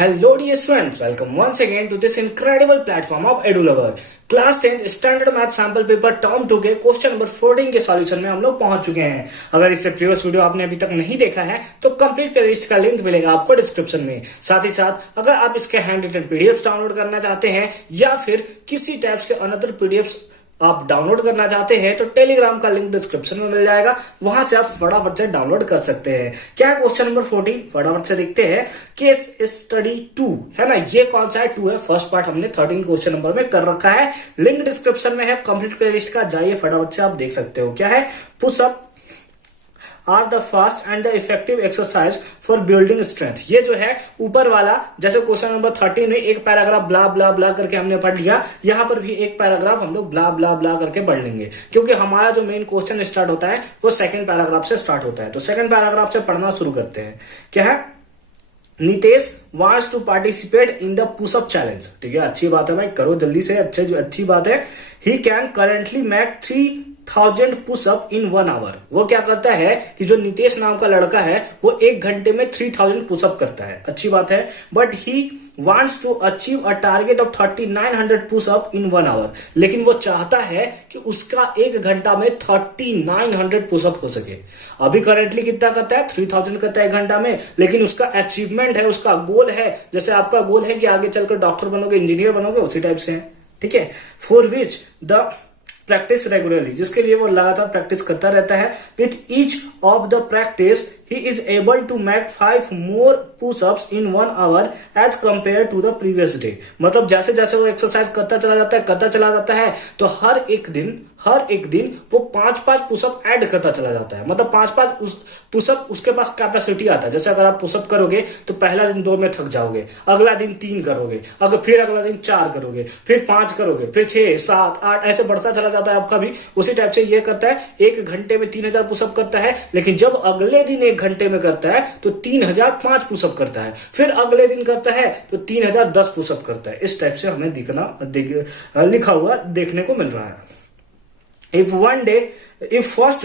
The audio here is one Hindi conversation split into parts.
Hello dear students, welcome once again to this incredible platform of EduLover. Class 10 standard math sample paper term 2 के क्वेश्चन नंबर 14 के सॉल्यूशन में हम लोग पहुंच चुके हैं। अगर इससे प्रीवियस वीडियो आपने अभी तक नहीं देखा है तो कंप्लीट प्लेलिस्ट का लिंक मिलेगा आपको डिस्क्रिप्शन में। साथ ही साथ अगर आप इसके हैंड रिटन पीडीएफ डाउनलोड करना चाहते हैं या फिर किसी टाइप्स के अनदर पीडीएफ आप डाउनलोड करना चाहते हैं तो टेलीग्राम का लिंक डिस्क्रिप्शन में मिल जाएगा, वहां से आप फटाफट से डाउनलोड कर सकते हैं। क्या है क्वेश्चन नंबर 14, फटाफट से देखते हैं। केस स्टडी 2 है ना, ये कौन सा है? 2 है। फर्स्ट पार्ट हमने 13 क्वेश्चन नंबर में कर रखा है, लिंक डिस्क्रिप्शन में है कंप्लीट प्लेलिस्ट का, जाइए फटाफट से आप देख सकते हो। क्या है? Pushup are the fast and the effective exercise for building strength. ये जो है ऊपर वाला, जैसे क्वेश्चन नंबर 13 में एक पैराग्राफ ब्ला ब्ला ब्ला करके हमने पढ़ लिया, यहां पर भी एक पैराग्राफ हम लोग ब्ला ब्ला ब्ला करके पढ़ लेंगे, क्योंकि हमारा जो मेन क्वेश्चन स्टार्ट होता है वो सेकंड पैराग्राफ से स्टार्ट होता है। तो सेकंड पैराग्राफ से पढ़ना शुरू करते हैं। क्या है? Nitesh wants to participate in the pushup challenge. ठीक है, अच्छी बात है भाई, करो जल्दी से, अच्छी बात है। He can currently make 3000 pushup in 1 hour. वो क्या करता है कि जो नितेश नाम का लड़का है वो 1 घंटे में 3000 पुशअप करता है, अच्छी बात है। But he wants to achieve a target of 3900 pushup in 1 hour. लेकिन वो चाहता है कि उसका 1 घंटा में 3900 पुशअप हो सके। अभी करेंटली कितना करता है? 3000 करता है 1 घंटा में, लेकिन उसका अचीवमेंट है, उसका गोल है, जैसे आपका गोल है कि आगे चलकर डॉक्टर बनोगे, इंजीनियर बनोगे, उसी टाइप से है। ठीक है। For which the practice regularly, जिसके लिए वो लगातार प्रैक्टिस करता रहता है। With each of the practice he is able to make 5 more pushups in 1 hour as compare to the previous day. मतलब जैसे जैसे वो एक्सरसाइज करता चला जाता है तो हर एक दिन वो 5-5 पुशअप ऐड करता चला जाता है। मतलब 5-5 पुशअप उसके पास कैपेसिटी आता है। जैसे अगर आप पुशअप करोगे तो पहला दिन 2 में थक जाओगे, अगला दिन 3 करोगे, फिर अगला दिन 4 करोगे, फिर 5 करोगे, फिर 6, 7, 8 ऐसे बढ़ता चला जाता है आपका भी। उसी टाइप से ये करता है, 1 घंटे में 3000 पुशअप करता है, लेकिन जब अगले दिन 1 घंटे में करता है तो 3005 पुशअप करता है, फिर अगले दिन करता है तो 3010 पुशअप करता है। इस टाइप से हमें लिखा हुआ देखने को मिल रहा है। If first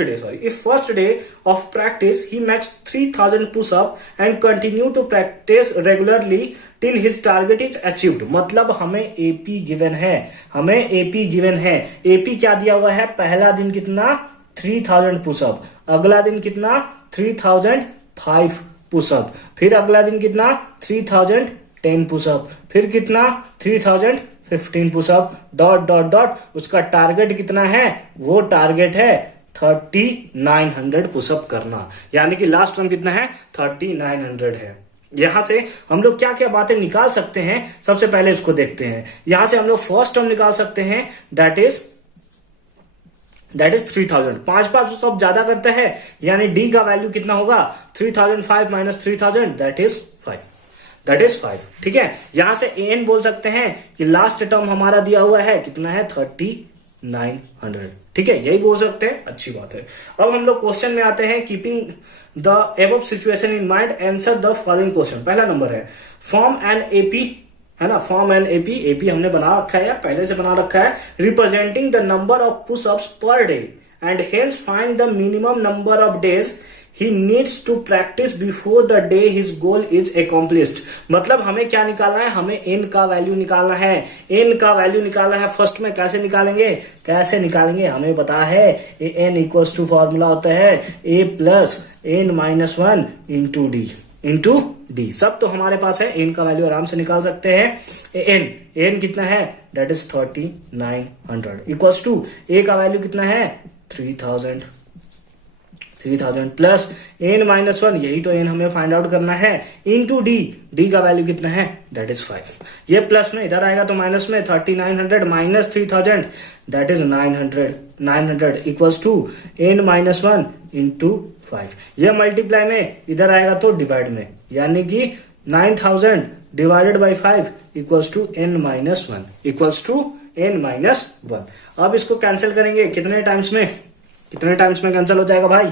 day of practice he makes 3000 push-up and continue to practice regularly till his target is achieved। मतलब हमें AP गिवन है, AP क्या दिया हुआ है? पहला दिन कितना? 3000 पुशअप, अगला दिन कितना? 3005 पुशअप, फिर अगला दिन कितना? 3010 पुशअप, फिर कितना? 3015 पुशअप, डॉट उसका टारगेट कितना है? वो टारगेट है 3900 पुशअप करना, यानी कि लास्ट टर्म कितना है? 3900 है। यहां से हम लोग क्या क्या बातें निकाल सकते हैं, सबसे पहले इसको देखते हैं। यहां से हम लोग फर्स्ट टर्म निकाल सकते हैं, दैट इज 3000। 5 सब ज्यादा करता है, यानी डी का वैल्यू कितना होगा? 3005 माइनस 3000, दैट इज 5। ठीक है, यहां से एन बोल सकते हैं कि लास्ट टर्म हमारा दिया हुआ है कितना है? 3900। ठीक है, यही बोल सकते हैं, अच्छी बात है। अब हम लोग क्वेश्चन में आते हैं। Keeping the above situation in mind answer the following question. पहला नंबर है फॉर्म एन एपी, है ना, फॉर्म एन एपी हमने बना रखा है या पहले से बना रखा है, representing the number of pushups per day and hence find the minimum number of days he needs to practice before the day his goal is accomplished। मतलब हमें क्या निकालना है? हमें n का वैल्यू निकालना है। फर्स्ट में कैसे निकालेंगे? हमें पता है n इक्वल्स टू फॉर्मूला होता है a plus n minus 1 into D. सब तो हमारे पास है, n का वैल्यू आराम से निकाल सकते हैं। n कितना है? That is 3900 equals to a का वैल्यू कितना है? 3000 प्लस n माइनस 1, यही तो n हमें फाइंड आउट करना है, इंटू डी का वैल्यू कितना है? That is 5। ये प्लस में इधर आएगा तो माइनस में 3900 minus 3000, that is 900 equals to n minus 1 into 5। ये मल्टीप्लाई में इधर आएगा तो डिवाइड में, यानी कि 9000 divided by 5 equals to n minus 1। अब इसको कैंसिल करेंगे कितने टाइम्स में कैंसिल हो जाएगा भाई?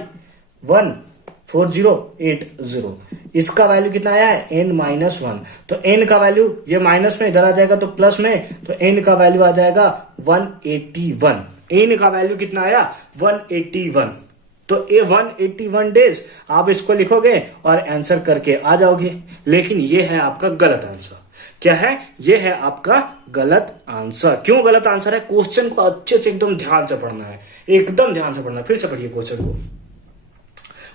14080। इसका वैल्यू कितना आया है? n minus 1। तो n का वैल्यू, ये माइनस में इधर आ जाएगा तो प्लस में, तो n का वैल्यू आ जाएगा 181। n का वैल्यू कितना आया? 181। तो ये 181 डेज आप इसको लिखोगे और आंसर करके आ जाओगे। लेकिन ये है आपका गलत आंसर। क्या है? ये है आपका गलत आंसर। क्यों गलत आंसर है? क्वेश्चन को अच्छे से एकदम ध्यान से पढ़ना है, एकदम ध्यान से पढ़ना है। फिर से पढ़िए क्वेश्चन को।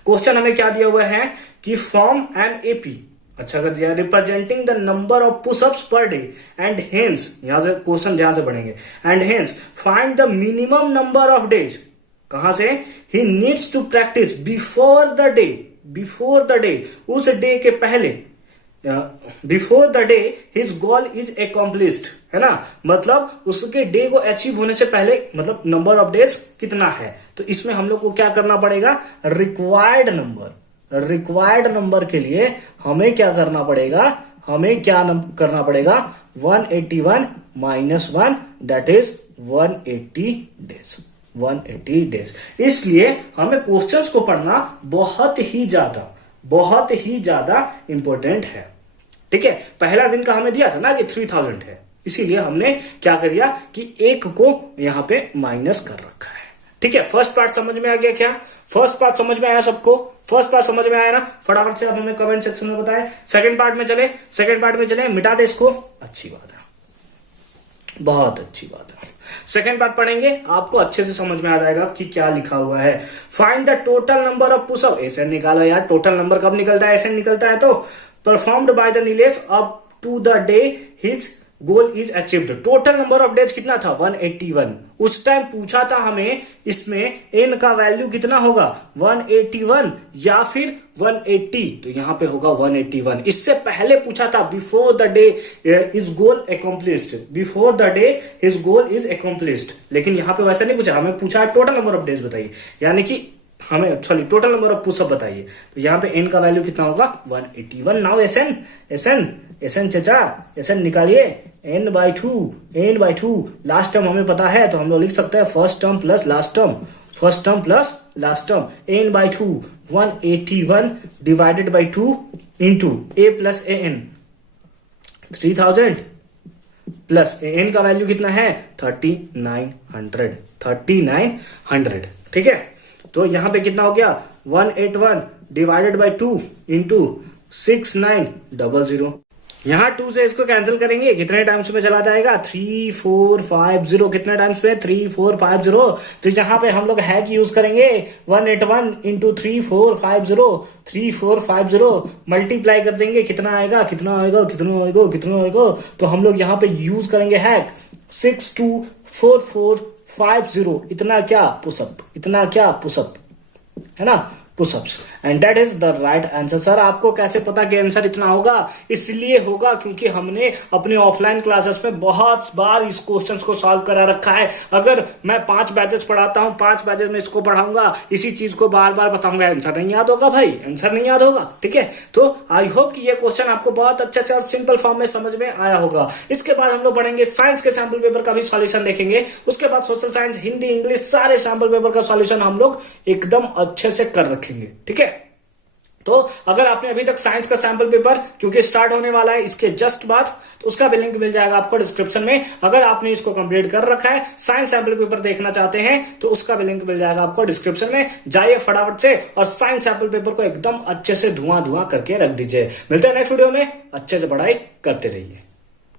क्वेश्चन हमें क्या दिया हुआ है कि फॉर्म एन एपी, अच्छा कर दिया, representing the number of pushups per day and hence, यहां से क्वेश्चन ध्यान से पढ़ेंगे, and hence find the minimum number of days, कहां से? He needs to practice before the day, before the day, उस डे के पहले, before the day his goal is accomplished, है ना, मतलब उसके डे को अचीव होने से पहले, मतलब नंबर ऑफ डेज कितना है। तो इसमें हम लोग को क्या करना पड़ेगा? रिक्वायर्ड नंबर, रिक्वायर्ड नंबर के लिए हमें क्या करना पड़ेगा? हमें क्या करना पड़ेगा? 181 minus 1 that is 180 days, 180 days. इसलिए हमें क्वेश्चंस को पढ़ना बहुत ही ज्यादा इंपॉर्टेंट है। ठीक है, पहला दिन का हमें दिया था ना कि 3000 है, इसीलिए हमने क्या कर दिया कि एक को यहां पे माइनस कर रखा है। ठीक है, फर्स्ट पार्ट समझ में आ गया क्या? फर्स्ट पार्ट समझ में आया सबको? फर्स्ट पार्ट समझ में आया ना? फटाफट से आप हमें कमेंट सेक्शन में बताएं। सेकंड पार्ट में चले, सेकंड पार्ट में चले, मिटा दे इसको। अच्छी बात है, बहुत अच्छी बात है। सेकंड पार्ट पढ़ेंगे, आपको अच्छे से समझ में आ जाएगा कि क्या लिखा हुआ है। Find the total number of pushup, Sn निकालो यार। टोटल नंबर कब निकलता है? एसएन निकलता है। तो performed by the Nilesh up to the day his goal is achieved. Total number of days कितना था? 181। उस टाइम पूछा था हमें इसमें एन का वैल्यू कितना होगा? 181 या फिर 180, तो यहां पे होगा 181। इससे पहले पूछा था before the day is goal accomplished, before the day his goal is accomplished. लेकिन यहां पे वैसा नहीं पूछा, हमें पूछा है टोटल नंबर ऑफ डेज बताइए, यानी कि हमें sorry total number of pushup बताइए। तो यहाँ पे एन का वैल्यू कितना होगा? 181। नाउ एसएन, एसएन चचा, एसएन निकालिए। N by two, last term हमें पता है तो हम लोग लिख सकते हैं first term plus last term, first term plus last term. N by 2, 181 divided by 2 into a plus a n, 3000 plus n का वैल्यू कितना है? 3900। ठीक है, तो यहां पे कितना हो गया? 181 डिवाइडेड बाई 2 इंटू 6900। यहां 2 से इसको कैंसिल करेंगे, कितने टाइम्स में चला जाएगा? 3450। कितने टाइम्स पे? 3450। तो यहां पे हम लोग हैक यूज करेंगे, 181 इंटू 3450 मल्टीप्लाई कर देंगे, कितना आएगा? तो हम लोग यहां पे यूज करेंगे हैक 624450। इतना क्या पुशअप, है ना, pushups, and that is the right answer. Sir आपको कैसे पता कि आंसर इतना होगा? इसलिए होगा क्योंकि हमने अपने ऑफलाइन क्लासेस में बहुत बार इस क्वेश्चंस को सॉल्व करा रखा है। अगर मैं 5 बैचेस पढ़ाता हूं, 5 बैचेस में इसको पढ़ाऊंगा, इसी चीज को बार बार बताऊंगा, आंसर नहीं याद होगा भाई, आंसर नहीं याद होगा। ठीक है, तो आई होप कि ये क्वेश्चन आपको बहुत अच्छे से और सिंपल फॉर्म में समझ में आया होगा। इसके बाद हम लोग पढ़ेंगे साइंस के सैंपल पेपर का भी सॉल्यूशन देखेंगे। उसके बाद सोशल साइंस, हिंदी, इंग्लिश, सारे सैंपल पेपर का सॉल्यूशन हम लोग एकदम अच्छे से कर रखेंगे। ठीक है, तो अगर आपने अभी तक साइंस का सैंपल पेपर, क्योंकि स्टार्ट होने वाला है इसके जस्ट बाद, तो उसका भी लिंक मिल जाएगा आपको डिस्क्रिप्शन में। अगर आपने इसको कंप्लीट कर रखा है, साइंस सैंपल पेपर देखना चाहते हैं, तो उसका भी लिंक मिल जाएगा आपको डिस्क्रिप्शन में। जाइए फटाफट से और साइंस सैंपल पेपर को एकदम अच्छे से धुआं करके रख दीजिए। मिलते हैं नेक्स्ट वीडियो में, अच्छे से पढ़ाई करते रहिए।